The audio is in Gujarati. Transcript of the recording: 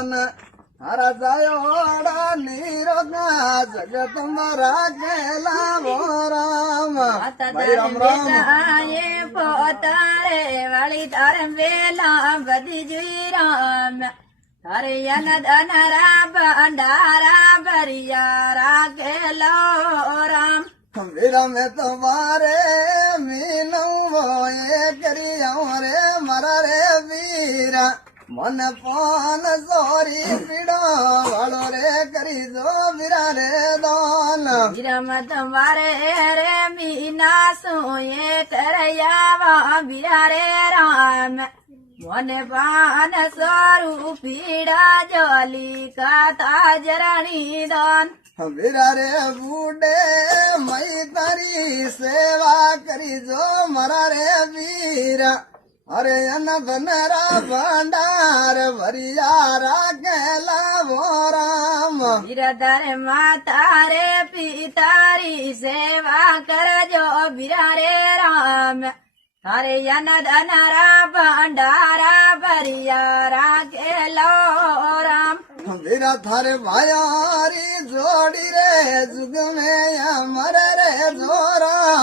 ધન હરા જાયોડા નીરોગા જગત રાખેલા વો રામ ભાઈ રામ રામ પોતારે વાળી તારે વેલા બધી જોઈ રામ તારે ધનરા ભંડારા ભરિયા રાખેલો રામ વીરા મેં તમારે મીનવો એ કરી રે મારા રે વીરા મન પાન સોરી પીડો વાળો રે કરી દો વીરા રે દોન વિરમ તમારે રે મીના સોએ કરયાવા વીરા રે રામ મને પાન સ્વરૂપ પીડા જોલી કાતા જરણી દોન વીરા રે બુડે મય તારી સેવા કરી જો મારા રે વીરા અરે અન ધનરા ભંડાર ભરિયા રાખેલા વો રામ વિરધર માતા રે પિતારી સેવા કરજો વિરા રે રામ તારે ધનરા ભંડારા ભરિયા રાખેલો રામ વીરા થારે ભાયારી જોડી રે જુગ મેં અમર રે જોરા